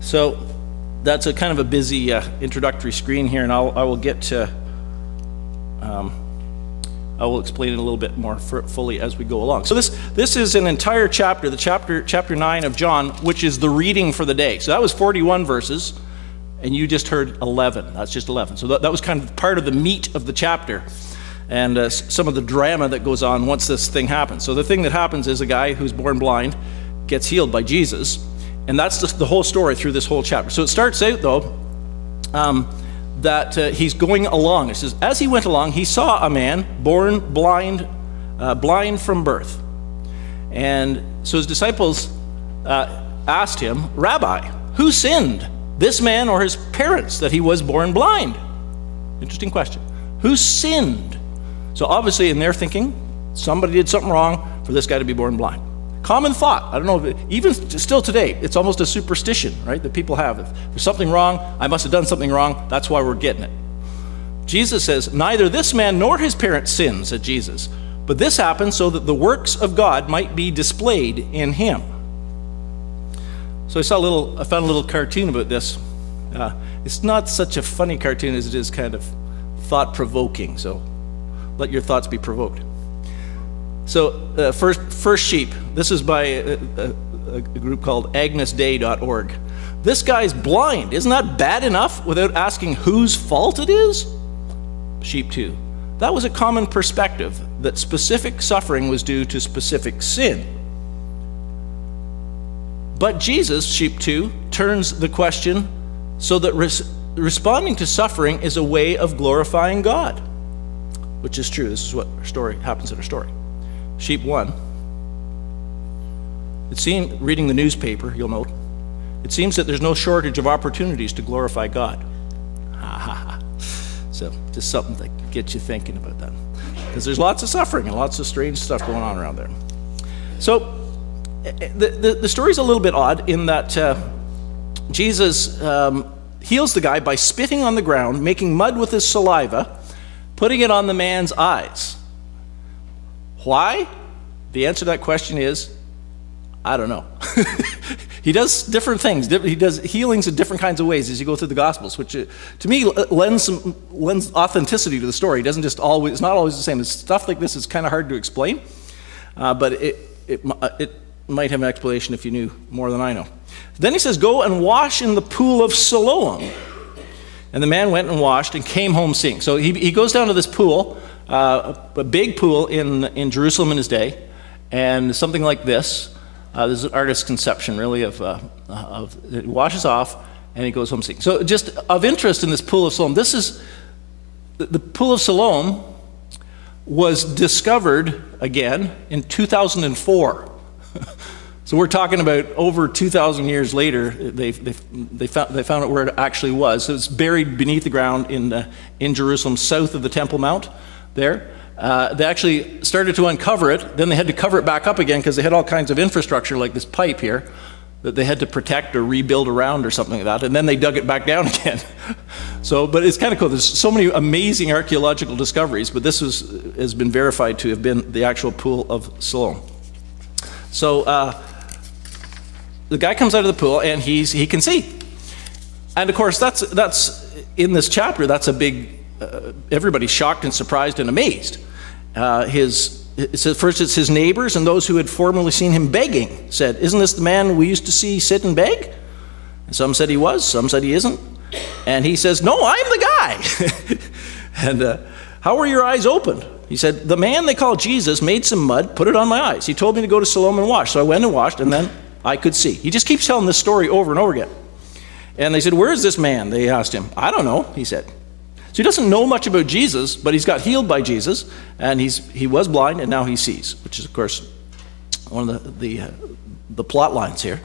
So that's a kind of a busy introductory screen here, and I will get to, I will explain it a little bit more fully as we go along. So this is an entire chapter, the chapter 9 of John, which is the reading for the day. So that was 41 verses, and you just heard 11. That's just 11. So that was kind of part of the meat of the chapter, and some of the drama that goes on once this thing happens. So the thing that happens is a guy who's born blind gets healed by Jesus, and that's the whole story through this whole chapter. So it starts out, though, that he's going along. It says, as he went along, he saw a man born blind, blind from birth. And so his disciples asked him, Rabbi, who sinned, this man or his parents, that he was born blind? Interesting question. Who sinned? So obviously in their thinking, somebody did something wrong for this guy to be born blind. Common thought. I don't know, even still today, it's almost a superstition, right, that people have. If there's something wrong, I must have done something wrong, that's why we're getting it. Jesus says, neither this man nor his parents sinned, said Jesus, but this happened so that the works of God might be displayed in him. So I found a little cartoon about this. It's not such a funny cartoon as it is kind of thought-provoking, so let your thoughts be provoked. So first sheep, this is by a group called agnesday.org. This guy's blind. Isn't that bad enough without asking whose fault it is? Sheep 2. That was a common perspective, that specific suffering was due to specific sin. But Jesus, sheep 2, turns the question so that responding to suffering is a way of glorifying God, which is true. This is what happens in our story. Sheep 1, it seems, reading the newspaper, you'll note, it seems that there's no shortage of opportunities to glorify God. So just something to get you thinking about that. Because there's lots of suffering and lots of strange stuff going on around there. So the story's a little bit odd in that Jesus heals the guy by spitting on the ground, making mud with his saliva, putting it on the man's eyes. Why? The answer to that question is, I don't know. He does different things. He does healings in different kinds of ways as you go through the Gospels, which to me lends authenticity to the story. It doesn't just always, it's not always the same. It's stuff like this is kind of hard to explain, but it might have an explanation if you knew more than I know. Then he says, go and wash in the pool of Siloam. And the man went and washed and came home seeing. So he goes down to this pool, a big pool in Jerusalem in his day, and something like this. This is an artist's conception, really, of it washes off, and he goes home seeing. So just of interest in this pool of Siloam, this is, the pool of Siloam was discovered, again, in 2004. So we're talking about over 2,000 years later, they found it where it actually was. So it's buried beneath the ground in Jerusalem, south of the Temple Mount there. They actually started to uncover it, then they had to cover it back up again because they had all kinds of infrastructure like this pipe here that they had to protect or rebuild around or something like that, and then they dug it back down again. So, but it's kind of cool. There's so many amazing archaeological discoveries, but this has been verified to have been the actual pool of Siloam. So the guy comes out of the pool and he can see. And of course, that's in this chapter, that's a big, everybody's shocked and surprised and amazed. It says, first it's his neighbors and those who had formerly seen him begging said, isn't this the man we used to see sit and beg? And some said he was, some said he isn't. And he says, no, I'm the guy. And how were your eyes opened? He said, the man they call Jesus made some mud, put it on my eyes. He told me to go to Siloam and wash. So I went and washed, and then I could see. He just keeps telling this story over and over again. And they said, where is this man? They asked him. I don't know, he said. So he doesn't know much about Jesus, but he's got healed by Jesus, and he was blind, and now he sees, which is, of course, one of the plot lines here.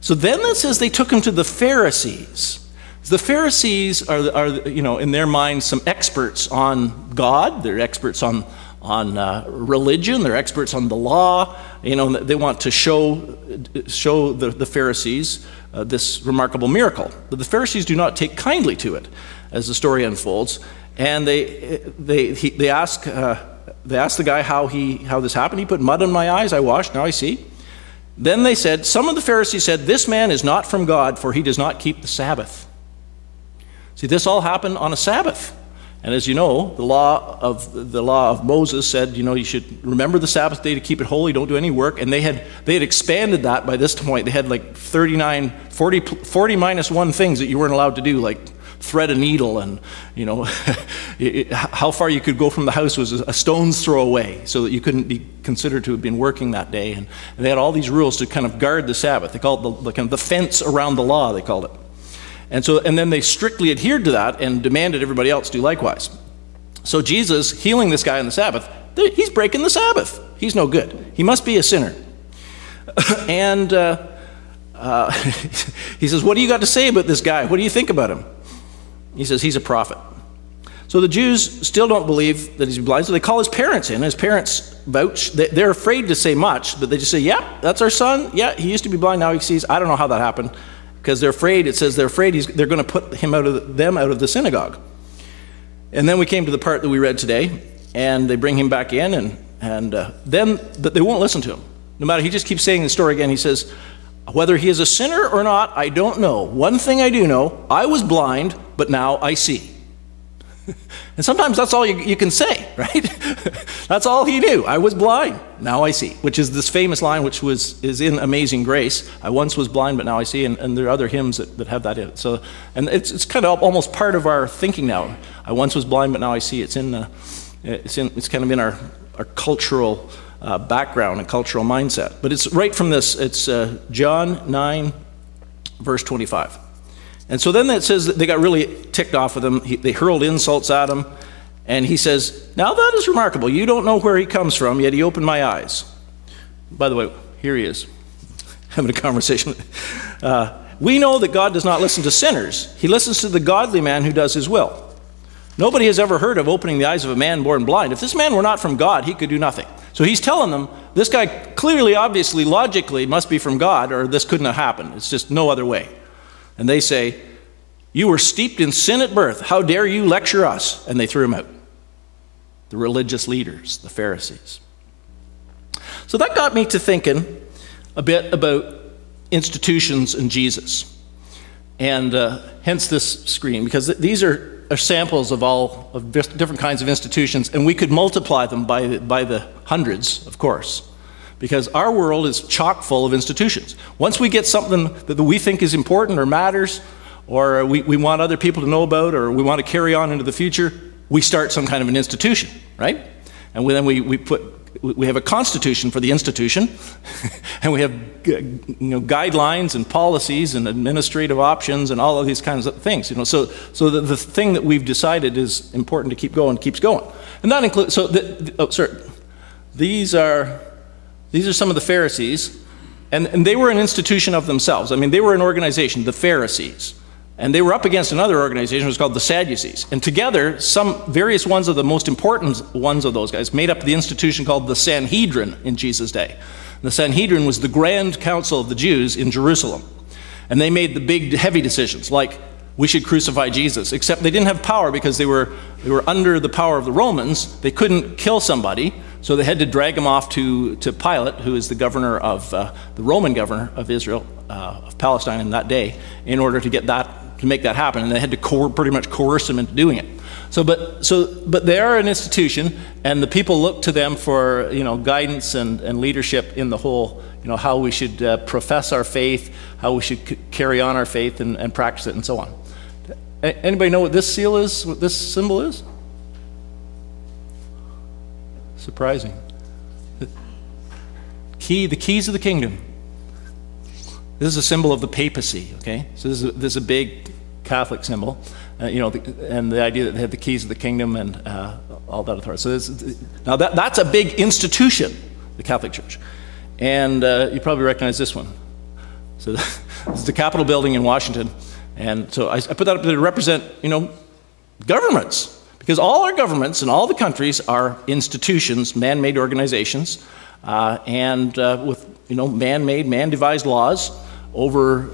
So then it says they took him to the Pharisees. The Pharisees are in their minds some experts on God. They're experts on religion. They're experts on the law. They want to show the Pharisees this remarkable miracle. But the Pharisees do not take kindly to it as the story unfolds, and they ask the guy how this happened. He put mud in my eyes. I washed. Now I see. Then they said, some of the Pharisees said, this man is not from God, for he does not keep the Sabbath. See, this all happened on a Sabbath. And as you know, the law of Moses said, you should remember the Sabbath day to keep it holy, don't do any work. And they had expanded that by this point. They had like 40 minus one things that you weren't allowed to do, like thread a needle, and how far you could go from the house was a stone's throw away, so that you couldn't be considered to have been working that day. And they had all these rules to kind of guard the Sabbath. They called it the fence around the law, they called it. And then they strictly adhered to that and demanded everybody else do likewise. So Jesus, healing this guy on the Sabbath, he's breaking the Sabbath. He's no good. He must be a sinner. And he says, what do you got to say about this guy? What do you think about him? He says, he's a prophet. So the Jews still don't believe that he's blind, so they call his parents in. His parents vouch. They're afraid to say much, but they just say, yeah, that's our son. Yeah, he used to be blind, now he sees. I don't know how that happened. Because they're afraid, it says they're afraid they're going to put him out of the synagogue. And then we came to the part that we read today, and they bring him back in, but they won't listen to him. No matter, he just keeps saying the story again. He says, whether he is a sinner or not, I don't know. One thing I do know, I was blind, but now I see. And sometimes that's all you can say, right? That's all he knew. I was blind, now I see, which is this famous line which is in Amazing Grace. I once was blind, but now I see, and there are other hymns that have that in it. So, and it's kind of almost part of our thinking now. I once was blind, but now I see. It's kind of in our cultural background and cultural mindset. But it's right from this. It's John 9, verse 25. And so then it says that they got really ticked off with him. They hurled insults at him. And he says, now that is remarkable. You don't know where he comes from, yet he opened my eyes. By the way, here he is, having a conversation. We know that God does not listen to sinners. He listens to the godly man who does his will. Nobody has ever heard of opening the eyes of a man born blind. If this man were not from God, he could do nothing. So he's telling them, this guy clearly, obviously, logically must be from God, or this couldn't have happened. It's just no other way. And they say, you were steeped in sin at birth. How dare you lecture us? And they threw him out. The religious leaders, the Pharisees. So that got me to thinking a bit about institutions and Jesus. And hence this screen, because these are samples of different kinds of institutions, and we could multiply them by the hundreds, of course. Because our world is chock full of institutions. Once we get something that we think is important or matters, or we want other people to know about, or we want to carry on into the future, we start some kind of an institution, right? And then we have a constitution for the institution, and we have guidelines and policies and administrative options and all of these kinds of things. So the thing that we've decided is important to keep going keeps going, and that includes. These are some of the Pharisees, and they were an institution of themselves. I mean, they were an organization, the Pharisees. And they were up against another organization, which was called the Sadducees. And together, some various ones of the most important ones of those guys made up the institution called the Sanhedrin in Jesus' day. The Sanhedrin was the grand council of the Jews in Jerusalem. And they made the big, heavy decisions, like we should crucify Jesus, except they didn't have power because they were under the power of the Romans. They couldn't kill somebody, so they had to drag him off to Pilate, who is the governor of, the Roman governor of Israel, of Palestine in that day, in order to make that happen, and they had to pretty much coerce him into doing it. But they are an institution, and the people look to them for guidance and leadership in the whole, how we should profess our faith, how we should carry on our faith and practice it, and so on. Anybody know what this seal is? What this symbol is? Surprising. The keys of the kingdom. This is a symbol of the papacy, okay? So this is a big Catholic symbol, and the idea that they have the keys of the kingdom and all that authority. So now that's a big institution, the Catholic Church. And you probably recognize this one. So this is the Capitol building in Washington. And so I put that up there to represent, governments. Because all our governments in all the countries are institutions, man-made organizations, with man-made, man-devised laws over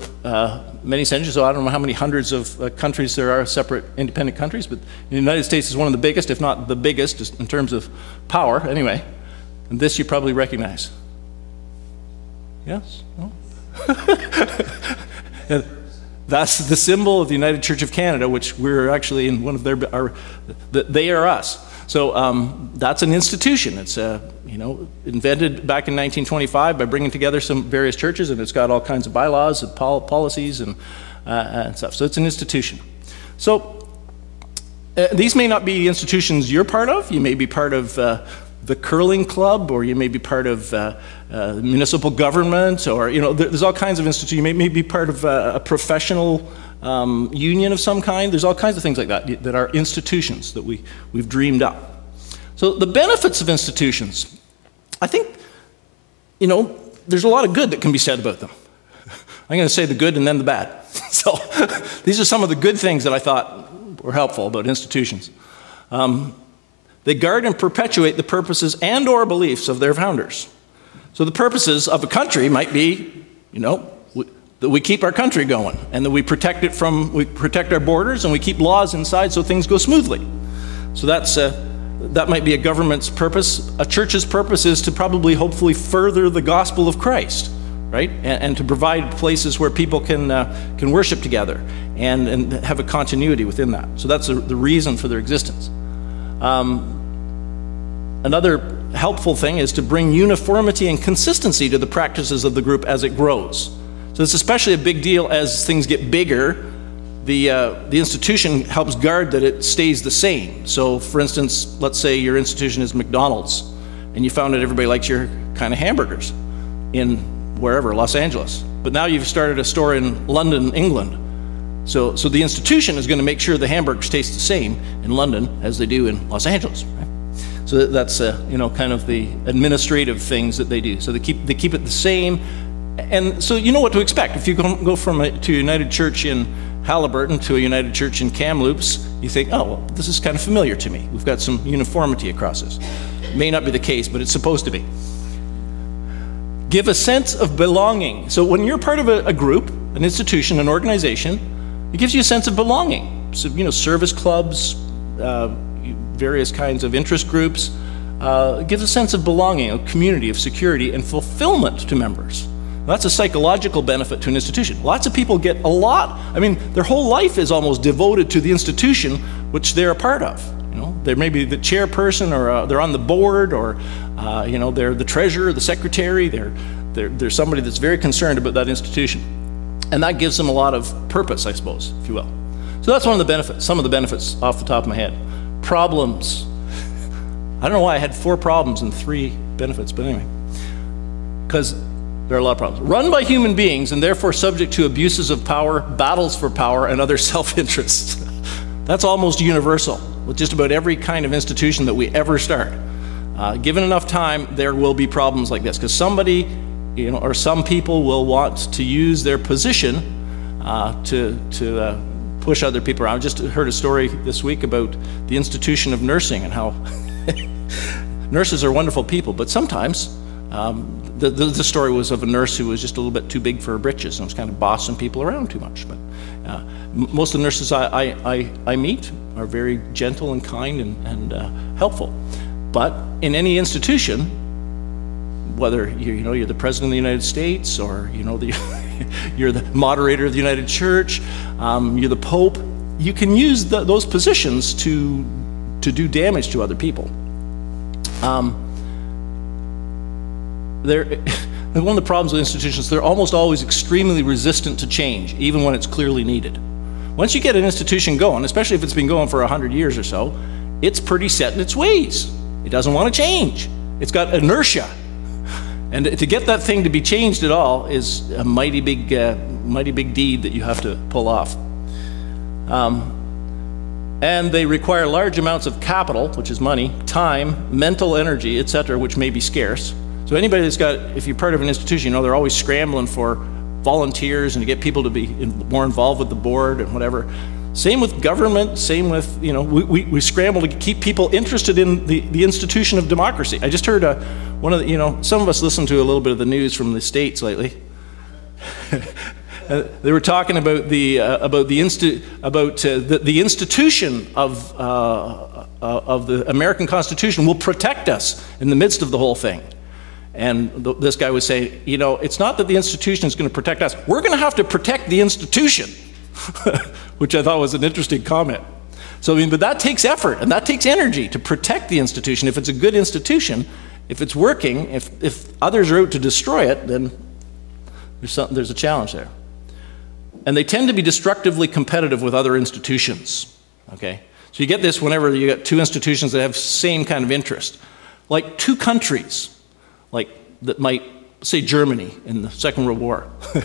many centuries. So I don't know how many hundreds of countries there are, separate independent countries, but the United States is one of the biggest, if not the biggest, just in terms of power, anyway. And this you probably recognize. Yes? No? That's the symbol of the United Church of Canada, which we're actually in one of they are us. So that's an institution. It's invented back in 1925 by bringing together some various churches, and it's got all kinds of bylaws and policies and stuff. So it's an institution. So these may not be institutions you're part of. You may be part of the curling club, or you may be part of municipal government, or there's all kinds of institutions. You may be part of a professional union of some kind. There's all kinds of things like that that are institutions that we've dreamed up. So the benefits of institutions, I think, there's a lot of good that can be said about them. I'm going to say the good and then the bad. So these are some of the good things that I thought were helpful about institutions. They guard and perpetuate the purposes and or beliefs of their founders. So the purposes of a country might be, that we keep our country going, and that we protect our borders, and we keep laws inside so things go smoothly. So that might be a government's purpose. A church's purpose is to probably, hopefully, further the gospel of Christ, right? And to provide places where people can worship together and have a continuity within that. So that's the reason for their existence. Another helpful thing is to bring uniformity and consistency to the practices of the group as it grows. So it's especially a big deal as things get bigger. The institution helps guard that it stays the same. So for instance, let's say your institution is McDonald's, and you found that everybody likes your kind of hamburgers in wherever, Los Angeles. But now you've started a store in London, England. So the institution is going to make sure the hamburgers taste the same in London as they do in Los Angeles. Right? So that's kind of the administrative things that they do. So they keep it the same, and so you know what to expect. If you go to a United Church in Halliburton to a United Church in Kamloops, you think, oh, well, this is kind of familiar to me. We've got some uniformity across this. It may not be the case, but it's supposed to be. Give a sense of belonging. So when you're part of a group, an institution, an organization, it gives you a sense of belonging. So, service clubs, various kinds of interest groups. It gives a sense of belonging, of community, of security, and fulfillment to members. That's a psychological benefit to an institution. Lots of people get their whole life is almost devoted to the institution which they're a part of. They may be the chairperson, or they're on the board, or they're the treasurer, the secretary. They're somebody that's very concerned about that institution. And that gives them a lot of purpose, I suppose, if you will. So that's one of the benefits, some of the benefits off the top of my head. Problems. I don't know why I had 4 problems and 3 benefits, but anyway. Because there are a lot of problems. Run by human beings and therefore subject to abuses of power, battles for power, and other self-interests. That's almost universal with just about every kind of institution that we ever start. Given enough time, there will be problems like this, because somebody, or some people will want to use their position to push other people around. I just heard a story this week about the institution of nursing and how nurses are wonderful people, but sometimes the story was of a nurse who was just a little bit too big for her britches and was kind of bossing people around too much. But most of the nurses I meet are very gentle and kind and helpful. But in any institution, whether you're the president of the United States, or you're the moderator of the United Church, you're the Pope, you can use those positions to do damage to other people. One of the problems with institutions, they're almost always extremely resistant to change, even when it's clearly needed. Once you get an institution going, especially if it's been going for 100 years or so, it's pretty set in its ways. It doesn't want to change. It's got inertia. And to get that thing to be changed at all is a mighty big deed that you have to pull off. And they require large amounts of capital, which is money, time, mental energy, etc., which may be scarce. So anybody that's if you're part of an institution, they're always scrambling for volunteers and to get people to be more involved with the board and whatever. Same with government, same with, we scramble to keep people interested in the institution of democracy. I just heard some of us listen to a little bit of the news from the States lately. They were talking about the institution of the American Constitution will protect us in the midst of the whole thing. And this guy was saying, you know, it's not that the institution is going to protect us. We're going to have to protect the institution, which I thought was an interesting comment. So, I mean, but that takes effort and that takes energy to protect the institution. If it's a good institution, if it's working, if others are out to destroy it, then there's a challenge there. And they tend to be destructively competitive with other institutions, okay? So you get this whenever you get two institutions that have same kind of interest. Like two countries, like that might, say Germany in the Second World War. I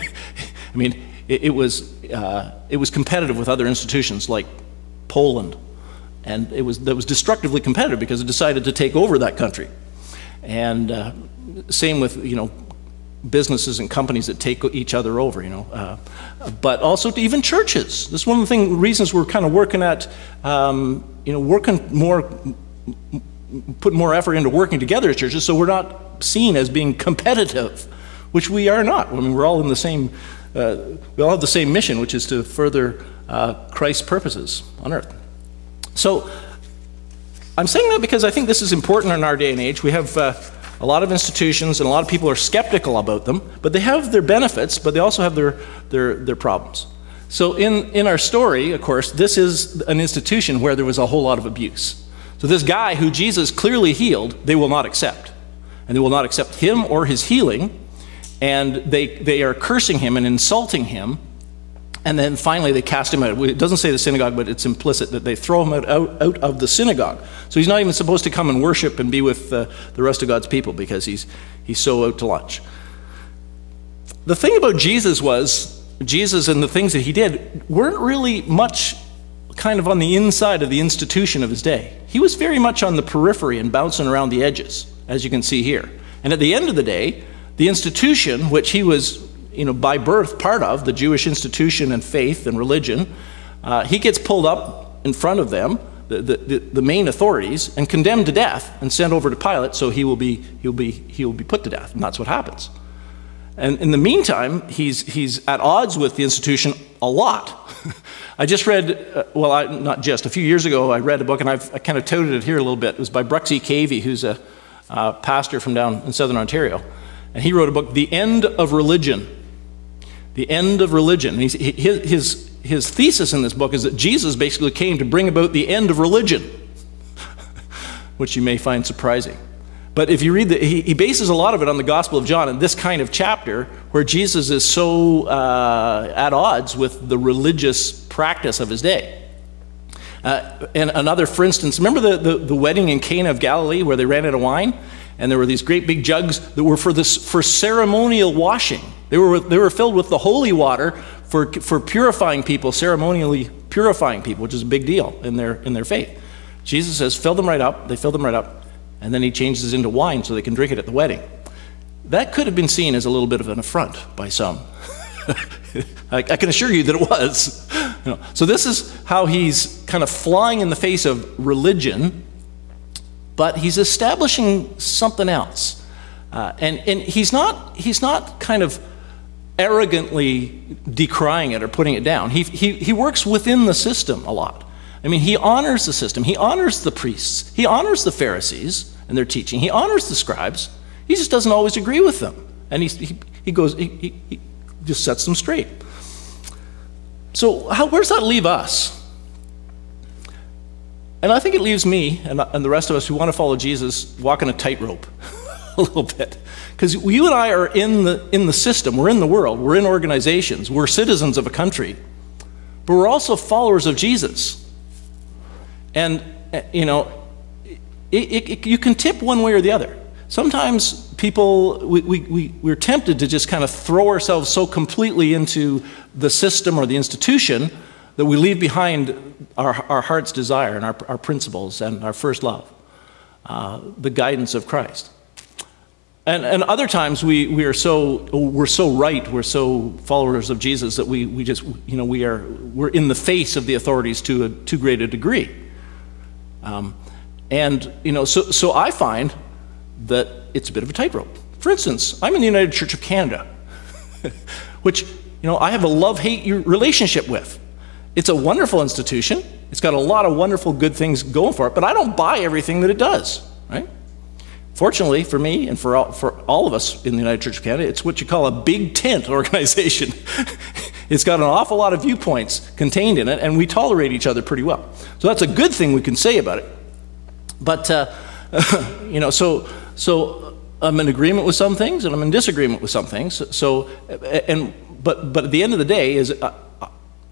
mean, it was competitive with other institutions like Poland. And that was destructively competitive because it decided to take over that country. And same with, you know, businesses and companies that take each other over, you know, but also to even churches. This is one of the reasons we're kind of working at, you know, put more effort into working together as churches, so we're not seen as being competitive, which we are not. I mean, we're all in the same, we all have the same mission, which is to further Christ's purposes on earth. So I'm saying that because I think this is important in our day and age. We have a lot of institutions, and a lot of people are skeptical about them, but they have their benefits, but they also have their problems. So in our story, of course, this is an institution where there was a whole lot of abuse. So this guy who Jesus clearly healed, they will not accept. And they will not accept him or his healing, and they are cursing him and insulting him, and then finally they cast him out. It doesn't say the synagogue, but it's implicit that they throw him out of the synagogue. So he's not even supposed to come and worship and be with the rest of God's people because he's so out to lunch. The thing about Jesus and the things that he did weren't really much kind of on the inside of the institution of his day. He was very much on the periphery and bouncing around the edges, as you can see here. And at the end of the day, the institution, which he was, you know, by birth part of, the Jewish institution and faith and religion, he gets pulled up in front of them, the main authorities, and condemned to death and sent over to Pilate, so he will be put to death, and that's what happens. And in the meantime, he's at odds with the institution a lot. I just read, not just, a few years ago, I read a book, and I kind of touted it here a little bit. It was by Bruxy Cavey, who's a pastor from down in southern Ontario. And he wrote a book, The End of Religion. The End of Religion. And his thesis in this book is that Jesus basically came to bring about the end of religion, which you may find surprising. But if you read he bases a lot of it on the Gospel of John in this kind of chapter where Jesus is so at odds with the religious practice of his day. And another, for instance, remember the wedding in Cana of Galilee where they ran out of wine? And there were these great big jugs that were for ceremonial washing. They were filled with the holy water for purifying people, ceremonially purifying people, which is a big deal in their faith. Jesus says, fill them right up. They filled them right up. And then he changes it into wine so they can drink it at the wedding. That could have been seen as a little bit of an affront by some. I can assure you that it was. You know, so this is how he's kind of flying in the face of religion, but he's establishing something else. And he's not kind of arrogantly decrying it or putting it down. He works within the system a lot. I mean, he honors the system. He honors the priests. He honors the Pharisees and their teaching. He honors the scribes. He just doesn't always agree with them. And he just sets them straight. So where does that leave us? And I think it leaves me and the rest of us who want to follow Jesus walking a tightrope a little bit. Because you and I are in the system. We're in the world. We're in organizations. We're citizens of a country. But we're also followers of Jesus. And, you know, you can tip one way or the other. Sometimes people, we're tempted to just kind of throw ourselves so completely into the system or the institution that we leave behind our heart's desire and our principles and our first love, the guidance of Christ. And other times we're so right, we're so followers of Jesus that we just, you know, we're in the face of the authorities to a too great a degree. And, you know, so I find that it's a bit of a tightrope. For instance, I'm in the United Church of Canada, which, you know, I have a love-hate relationship with. It's a wonderful institution. It's got a lot of wonderful good things going for it, but I don't buy everything that it does, right? Fortunately for me and for all of us in the United Church of Canada, it's what you call a big tent organization. It's got an awful lot of viewpoints contained in it, and we tolerate each other pretty well. So that's a good thing we can say about it. But, you know, so I'm in agreement with some things, and I'm in disagreement with some things. But at the end of the day,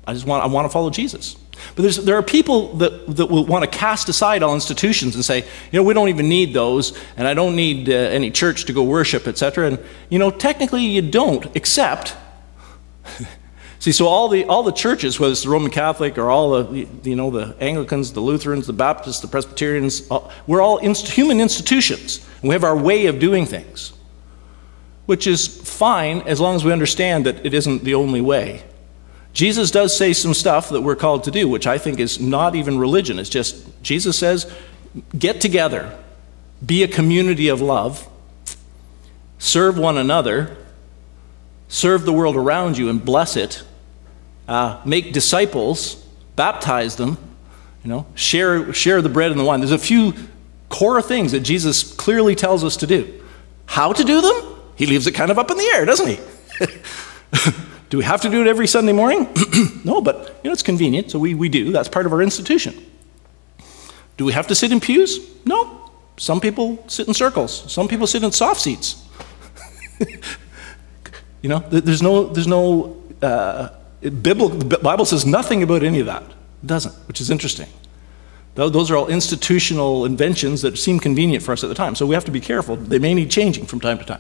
I want to follow Jesus. But there are people that will want to cast aside all institutions and say, you know, we don't even need those, and I don't need any church to go worship, etc. And you know, technically you don't, except see. So all the churches, whether it's the Roman Catholic or all the the Anglicans, the Lutherans, the Baptists, the Presbyterians, we're all human institutions, and we have our way of doing things, which is fine as long as we understand that it isn't the only way. Jesus does say some stuff that we're called to do, which I think is not even religion. It's just, Jesus says, get together, be a community of love, serve one another, serve the world around you and bless it, make disciples, baptize them, you know, share the bread and the wine. There's a few core things that Jesus clearly tells us to do. How to do them? He leaves it kind of up in the air, doesn't he? Do we have to do it every Sunday morning? No, but you know, it's convenient, so we do. That's part of our institution. Do we have to sit in pews? No. Some people sit in circles. Some people sit in soft seats. You know, there's no the Bible says nothing about any of that. It doesn't, which is interesting. Those are all institutional inventions that seem convenient for us at the time. So we have to be careful. They may need changing from time to time.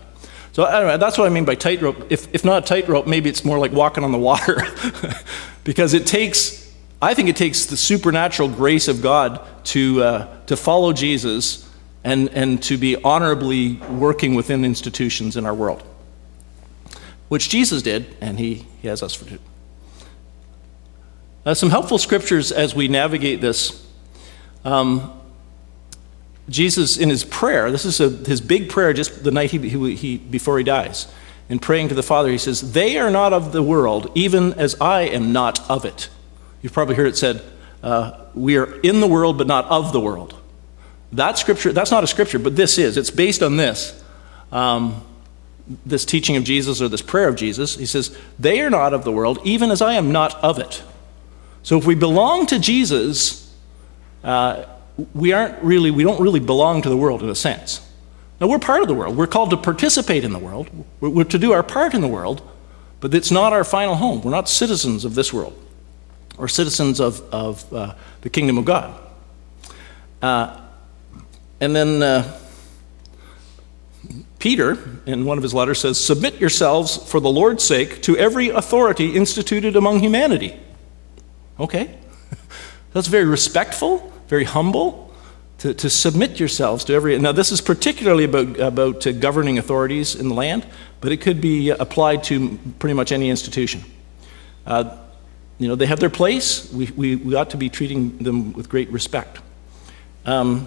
So anyway, that's what I mean by tightrope. If not tightrope, maybe it's more like walking on the water. Because I think it takes the supernatural grace of God to follow Jesus and to be honorably working within institutions in our world. Which Jesus did, and he has us for do. Some helpful scriptures as we navigate this. Jesus, in his prayer, this is his big prayer just the night before he dies. In praying to the Father, he says, "They are not of the world, even as I am not of it." You've probably heard it said, "We are in the world, but not of the world." That scripture, that's not a scripture, but this is. It's based on this. This teaching of Jesus, or this prayer of Jesus. He says, "They are not of the world, even as I am not of it." So if we belong to Jesus, we don't really belong to the world in a sense. Now, we're part of the world. We're called to participate in the world. We're to do our part in the world, but it's not our final home. We're not citizens of this world or citizens of the kingdom of God. And then Peter, in one of his letters, says, "Submit yourselves for the Lord's sake to every authority instituted among humanity." Okay. That's very respectful, very humble, to submit yourselves to every... Now, this is particularly about governing authorities in the land, but it could be applied to pretty much any institution. You know, they have their place. We ought to be treating them with great respect. But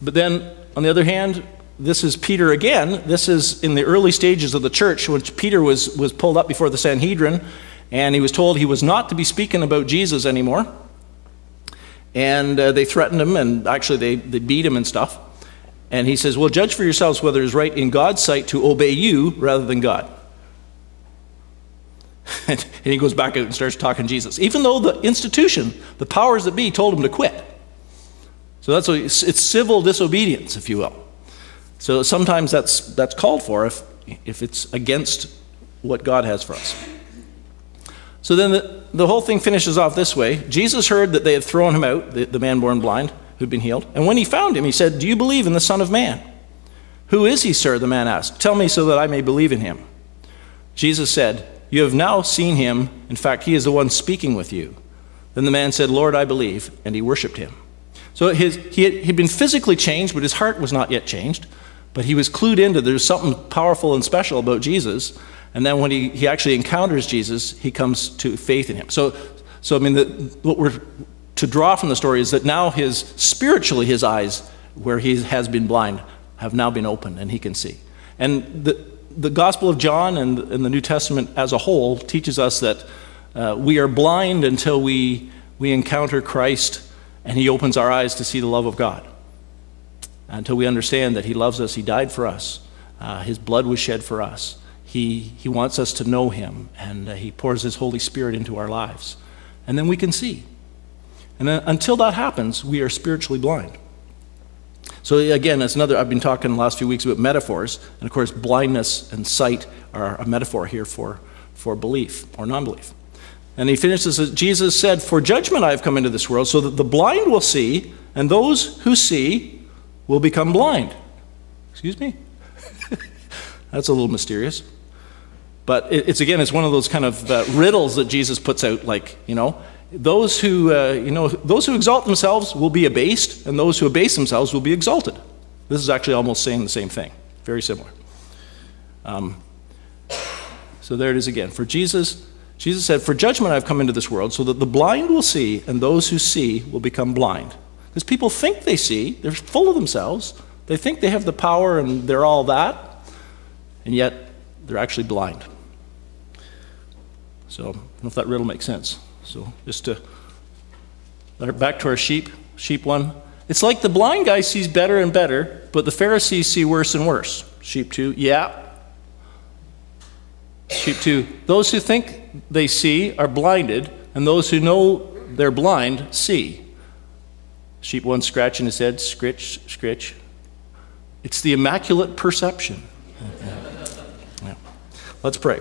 then, on the other hand, this is Peter again. This is in the early stages of the church, when Peter was pulled up before the Sanhedrin, and he was told he was not to be speaking about Jesus anymore. And they threatened him, and actually they beat him and stuff. And he says, "Well, judge for yourselves whether it is right in God's sight to obey you rather than God." And he goes back out and starts talking Jesus, even though the institution, the powers that be, told him to quit. So it's civil disobedience, if you will. So sometimes that's called for if it's against what God has for us. So then the whole thing finishes off this way. Jesus heard that they had thrown him out, the man born blind, who'd been healed. And when he found him, he said, "Do you believe in the Son of Man?" "Who is he, sir?" the man asked. "Tell me so that I may believe in him." Jesus said, "You have now seen him. In fact, he is the one speaking with you." Then the man said, "Lord, I believe," and he worshiped him. So he'd been physically changed, but his heart was not yet changed. But he was clued into there's something powerful and special about Jesus. And then when he actually encounters Jesus, he comes to faith in him. So I mean, what we're to draw from the story is that now spiritually his eyes, where he has been blind, have now been opened, and he can see. And the Gospel of John and the New Testament as a whole teaches us that we are blind until we encounter Christ, and he opens our eyes to see the love of God. until we understand that he loves us, he died for us, his blood was shed for us. He wants us to know him, and he pours his Holy Spirit into our lives. And then we can see. And then, until that happens, we are spiritually blind. So again, that's another, I've been talking the last few weeks about metaphors, and of course blindness and sight are a metaphor here for belief or non-belief. And he finishes, Jesus said, "For judgment I have come into this world, so that the blind will see, and those who see will become blind." Excuse me? That's a little mysterious. But it's one of those kind of riddles that Jesus puts out, like, those who exalt themselves will be abased, and those who abase themselves will be exalted. This is actually almost saying the same thing. Very similar. So there it is again. For Jesus said, "For judgment I have come into this world, so that the blind will see, and those who see will become blind." Because people think they see, they're full of themselves, they think they have the power and they're all that, and yet they're actually blind. So I don't know if that riddle makes sense. So just to back to our sheep one. It's like the blind guy sees better and better, but the Pharisees see worse and worse. Sheep 2, yeah. Sheep 2, those who think they see are blinded, and those who know they're blind see. Sheep 1 scratching his head, scritch, scritch. It's the immaculate perception. Yeah. Let's pray.